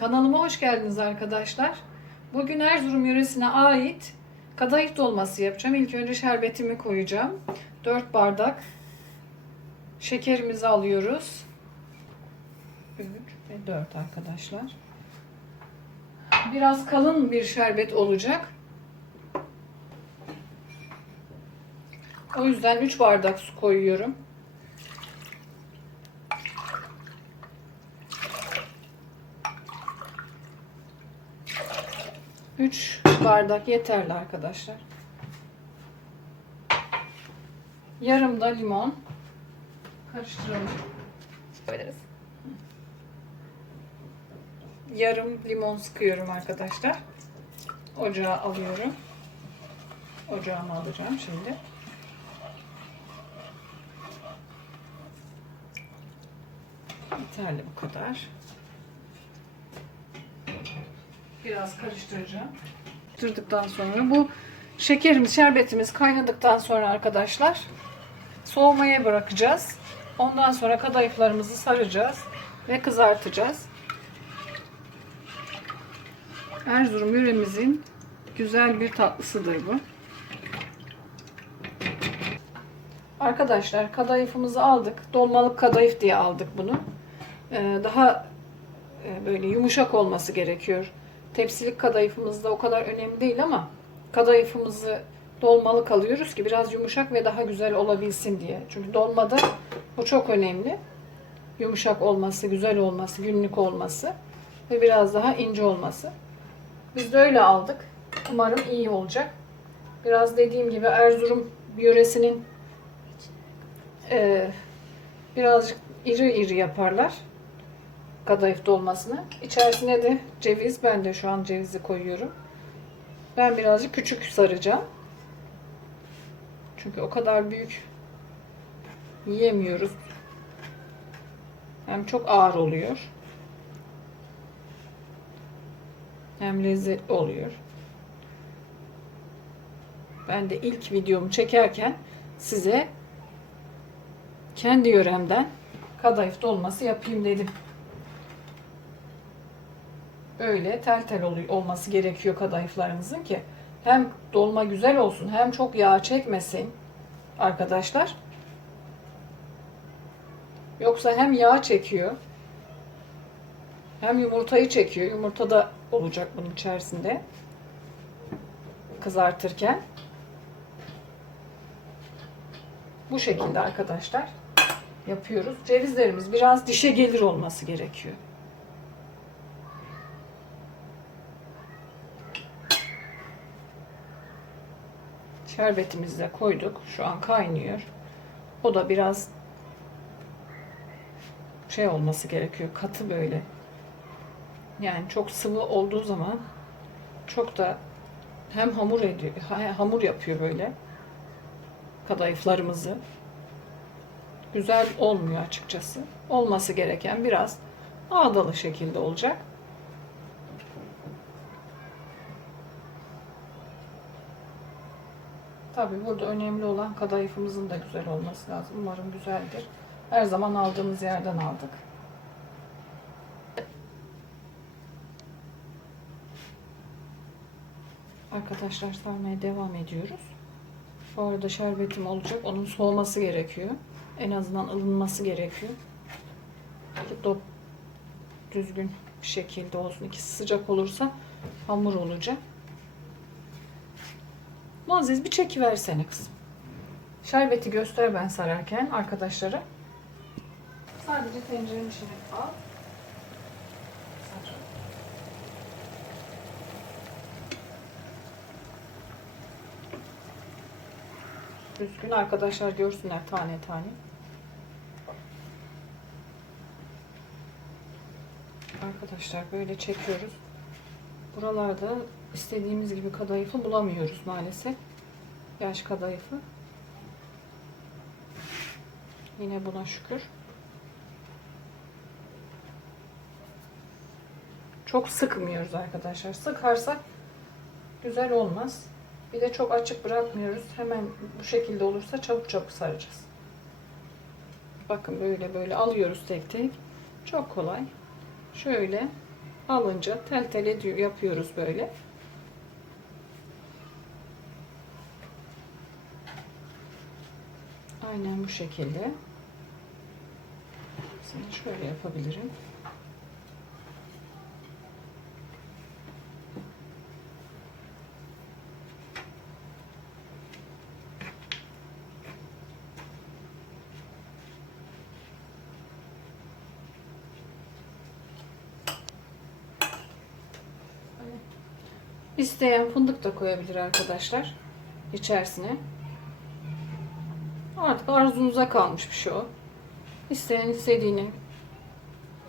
Kanalıma hoş geldiniz arkadaşlar. Bugün Erzurum yöresine ait kadayıf dolması yapacağım. İlk önce şerbetimi koyacağım. 4 bardak şekerimizi alıyoruz. 3 ve 4 arkadaşlar. Biraz kalın bir şerbet olacak. O yüzden 3 bardak su koyuyorum. Üç bardak yeterli arkadaşlar. Yarım da limon. Karıştıralım. Koyarız. Yarım limon sıkıyorum arkadaşlar. Ocağa alıyorum. Ocağıma alacağım şimdi. Yeterli bu kadar. Biraz karıştıracağım. Karıştırdıktan sonra bu şekerimiz, şerbetimiz kaynadıktan sonra arkadaşlar soğumaya bırakacağız. Ondan sonra kadayıflarımızı saracağız ve kızartacağız. Erzurum yöremizin güzel bir tatlısıdır bu. Arkadaşlar kadayıfımızı aldık. Dolmalık kadayıf diye aldık bunu. Ee, daha e, böyle yumuşak olması gerekiyor. Tepsilik kadayıfımız da o kadar önemli değil ama kadayıfımızı dolmalık alıyoruz ki biraz yumuşak ve daha güzel olabilsin diye. Çünkü dolmada bu çok önemli. Yumuşak olması, güzel olması, günlük olması ve biraz daha ince olması. Biz de öyle aldık. Umarım iyi olacak. Biraz dediğim gibi Erzurum yöresinin e, birazcık iri iri yaparlar kadayıf dolmasını. İçerisine de ceviz. Ben de şu an cevizi koyuyorum. Ben birazcık küçük saracağım. Çünkü o kadar büyük yiyemiyoruz. Hem çok ağır oluyor. Hem lezzetli oluyor. Ben de ilk videomu çekerken size kendi yöremden kadayıf dolması yapayım dedim. Böyle tel tel olması gerekiyor kadayıflarınızın ki hem dolma güzel olsun hem çok yağ çekmesin arkadaşlar. Yoksa hem yağ çekiyor hem yumurtayı çekiyor. Yumurta da olacak bunun içerisinde kızartırken. Bu şekilde arkadaşlar yapıyoruz. Cevizlerimiz biraz dişe gelir olması gerekiyor. Şerbetimizi koyduk. Şu an kaynıyor. O da biraz şey olması gerekiyor. Katı böyle. Yani çok sıvı olduğu zaman çok da hem hamur ediyor, hamur yapıyor böyle kadayıflarımızı. Güzel olmuyor açıkçası. Olması gereken biraz ağdalı şekilde olacak. Tabi burada önemli olan kadayıfımızın da güzel olması lazım. Umarım güzeldir. Her zaman aldığımız yerden aldık. Arkadaşlar sarmaya devam ediyoruz. Bu arada şerbetim olacak. Onun soğuması gerekiyor. En azından ılınması gerekiyor. Ki dop düzgün bir şekilde olsun. İkisi sıcak olursa hamur olacak. Muazzez bir çekiversene kızım. Şerbeti göster ben sararken arkadaşlara. Sadece tencerenin içine al. Düzgün arkadaşlar görsünler tane tane. Arkadaşlar böyle çekiyoruz. Buralarda istediğimiz gibi kadayıfı bulamıyoruz maalesef. Yaş kadayıfı. Yine buna şükür. Çok sıkmıyoruz arkadaşlar. Sıkarsak güzel olmaz. Bir de çok açık bırakmıyoruz. Hemen bu şekilde olursa çabuk çabuk saracağız. Bakın böyle böyle alıyoruz tek tek. Çok kolay. Şöyle alınca tel tel ediyor, yapıyoruz böyle. Aynen bu şekilde. Mesela şöyle yapabilirim. İsteyen fındık da koyabilir arkadaşlar içerisine. Artık arzunuza kalmış bir şey o. İsteyen istediğini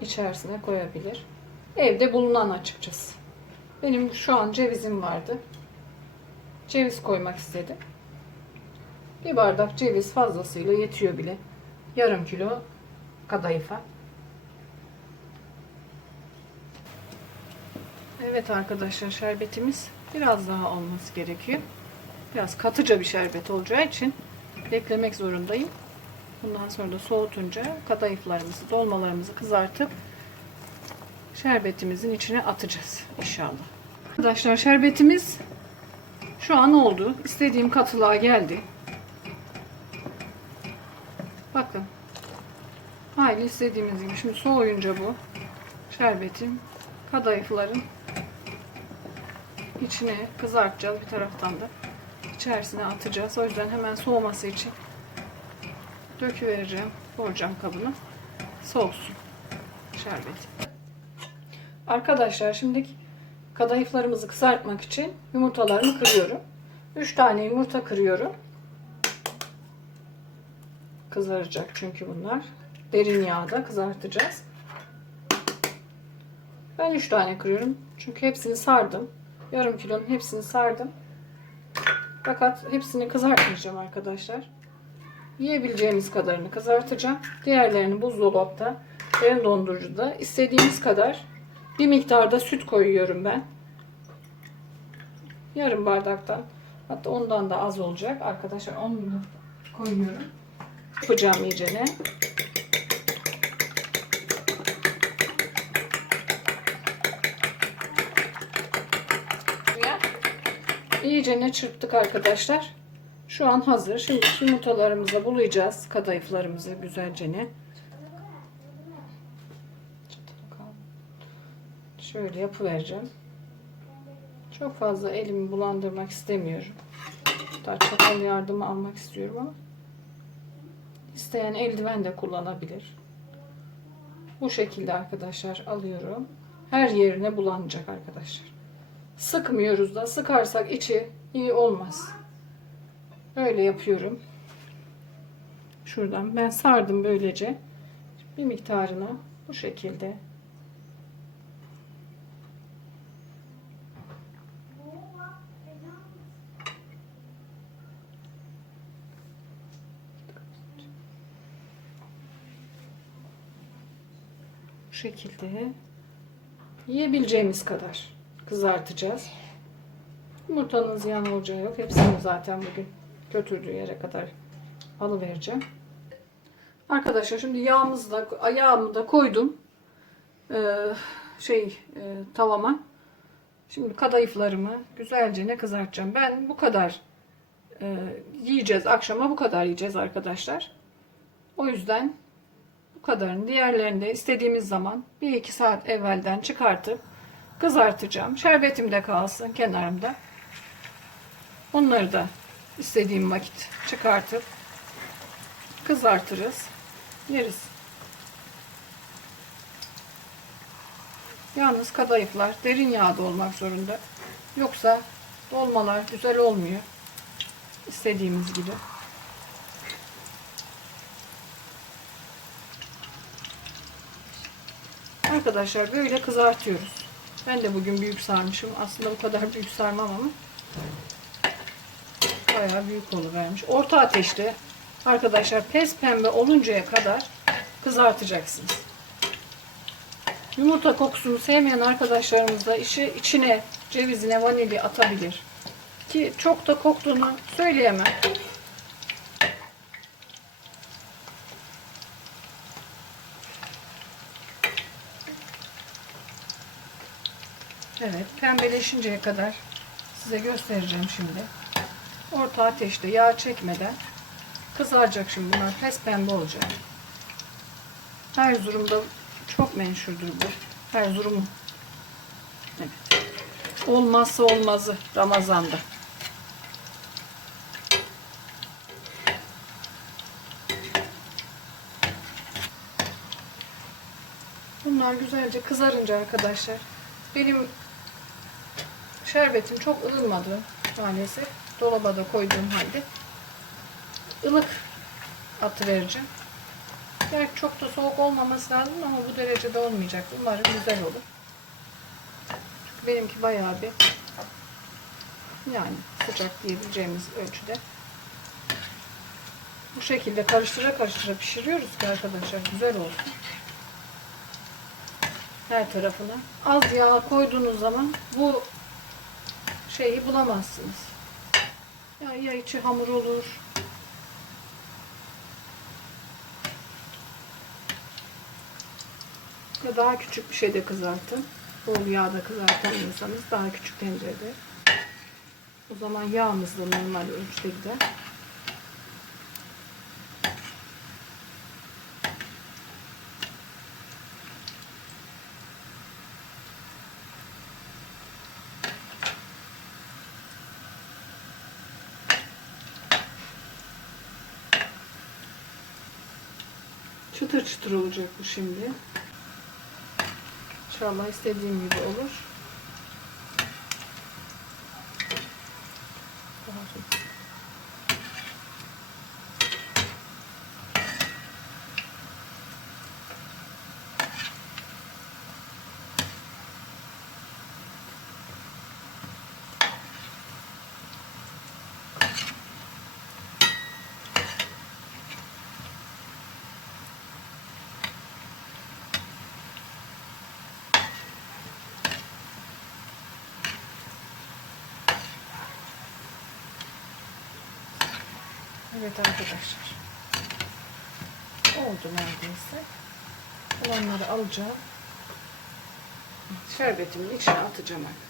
içerisine koyabilir. Evde bulunan açıkçası. Benim şu an cevizim vardı. Ceviz koymak istedim. Bir bardak ceviz fazlasıyla yetiyor bile. Yarım kilo kadayıfa. Evet arkadaşlar şerbetimiz biraz daha olması gerekiyor. Biraz katıca bir şerbet olacağı için beklemek zorundayım. Bundan sonra da soğutunca kadayıflarımızı, dolmalarımızı kızartıp şerbetimizin içine atacağız inşallah. Arkadaşlar şerbetimiz şu an oldu. İstediğim katılığa geldi. Bakın. Hayli istediğimiz gibi. Şimdi soğuyunca bu şerbetim kadayıfların içine kızartacağız bir taraftan da içerisine atacağız. O yüzden hemen soğuması için döküvereceğim borcam kabını soğusun şerbeti. Arkadaşlar şimdi kadayıflarımızı kızartmak için yumurtalarımı kırıyorum. 3 tane yumurta kırıyorum. Kızaracak çünkü bunlar. Derin yağda kızartacağız. Ben 3 tane kırıyorum. Çünkü hepsini sardım. Yarım kilonun hepsini sardım. Fakat hepsini kızartmayacağım arkadaşlar. Yiyebileceğimiz kadarını kızartacağım. Diğerlerini buzdolapta, derin dondurucuda istediğimiz kadar bir miktarda süt koyuyorum ben. Yarım bardaktan hatta ondan da az olacak arkadaşlar. Onu koyuyorum. Yapacağım iyicene. İyice ne çırptık arkadaşlar. Şu an hazır. Şimdi yumurtalarımıza bulayacağız. Kadayıflarımızı güzelce ne. Şöyle yapıvereceğim. Çok fazla elimi bulandırmak istemiyorum. Hatta çatal yardımı almak istiyorum ama isteyen eldiven de kullanabilir. Bu şekilde arkadaşlar alıyorum. Her yerine bulanacak arkadaşlar. Sıkmıyoruz da sıkarsak içi iyi olmaz. Böyle yapıyorum. Şuradan ben sardım böylece. Bir miktarına bu şekilde. Şekilde yiyebileceğimiz kadar kızartacağız. Yumurtanın ziyan olacağı yok. Hepsini zaten bugün götürdüğü yere kadar alıvereceğim. Arkadaşlar şimdi yağımızı da yağımı da koydum. Ee, şey e, tavama. Şimdi kadayıflarımı güzelce ne kızartacağım. Ben bu kadar e, yiyeceğiz. Akşama bu kadar yiyeceğiz arkadaşlar. O yüzden bu kadarını diğerlerini de istediğimiz zaman 1-2 saat evvelden çıkartıp kızartacağım. Şerbetim de kalsın kenarımda. Onları da istediğim vakit çıkartıp kızartırız. Yeriz. Yalnız kadayıflar derin yağda olmak zorunda. Yoksa dolmalar güzel olmuyor. İstediğimiz gibi. Arkadaşlar böyle kızartıyoruz. Ben de bugün büyük sarmışım. Aslında bu kadar büyük sarmam ama bayağı büyük oluvermiş. Orta ateşte arkadaşlar pes pembe oluncaya kadar kızartacaksınız. Yumurta kokusunu sevmeyen arkadaşlarımız da işi içine cevizine vanilya atabilir. Ki çok da koktuğunu söyleyemem. Evet, pembeleşinceye kadar size göstereceğim şimdi. Orta ateşte yağ çekmeden kızaracak şimdi bunlar. Pes pembe olacak. Erzurum'da çok menşurdur bu. Erzurum'un. Evet. Olmazsa olmazı Ramazan'da. Bunlar güzelce kızarınca arkadaşlar benim şerbetim çok ılınmadı maalesef. Dolaba da koyduğum halde ılık atı vereceğim. Gerçi çok da soğuk olmaması lazım ama bu derecede olmayacak. Umarım güzel olur. Çünkü benimki bayağı bir yani sıcak diyebileceğimiz ölçüde. Bu şekilde karıştıra karıştıra pişiriyoruz ki arkadaşlar güzel olsun. Her tarafına. Az yağ koyduğunuz zaman bu şeyi bulamazsınız. Ya, ya içi hamur olur. Ya daha küçük bir şeyde kızartın. Bol yağda kızartamıyorsanız daha küçük tencerede. O zaman yağımız da normal ölçüde gider. Çıtır çıtır olacak bu şimdi. İnşallah istediğim gibi olur. Daha sonra- Evet arkadaşlar. Oldu neredeyse. Olanları alacağım. Şerbetimin içine atacağım arkadaşlar.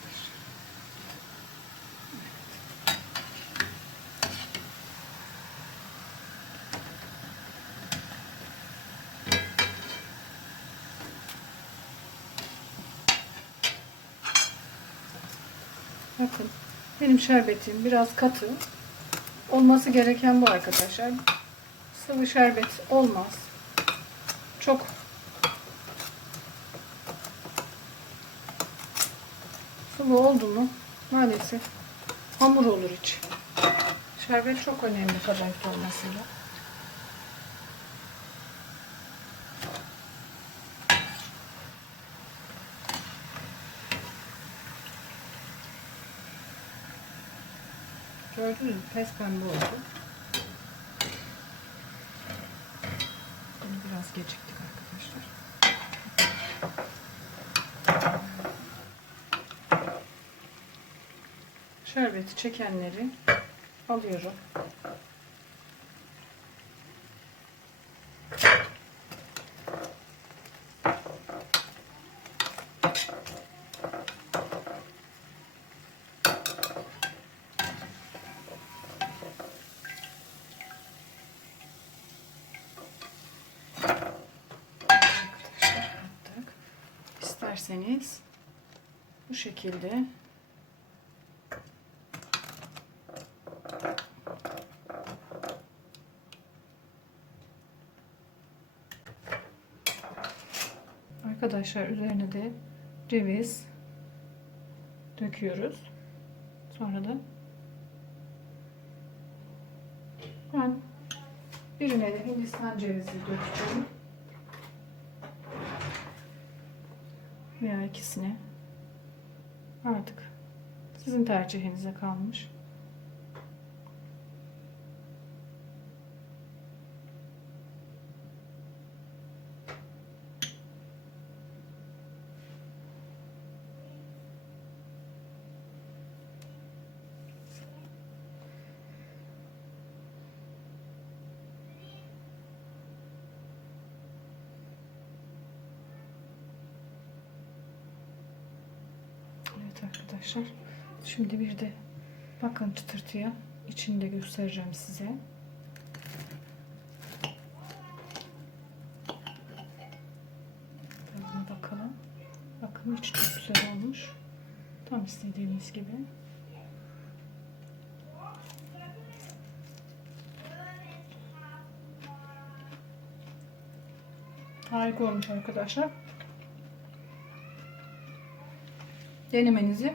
Bakın benim şerbetim biraz katı. Olması gereken bu arkadaşlar. Sıvı şerbet olmaz. Çok sıvı oldu mu maalesef hamur olur iç. Şerbet çok önemli kadayıf olmasıyla. Gördünüz mü? Pembe oldu. Biraz geciktik arkadaşlar. Şerbeti çekenleri alıyorum. Arkadaşlar attık. İsterseniz bu şekilde Arkadaşlar üzerine de ceviz döküyoruz. Sonra da ben birine de Hindistan cevizi dökeceğim. Veya ikisine. Artık sizin tercihinize kalmış. Arkadaşlar. Şimdi bir de bakın çıtırtıya içini de göstereceğim size. Tadına bakalım. Bakın içi çok güzel olmuş. Tam istediğimiz gibi. Harika olmuş arkadaşlar. Denemenizi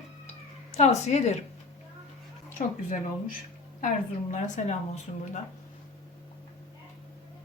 tavsiye ederim. Çok güzel olmuş. Erzurumlara selam olsun burada.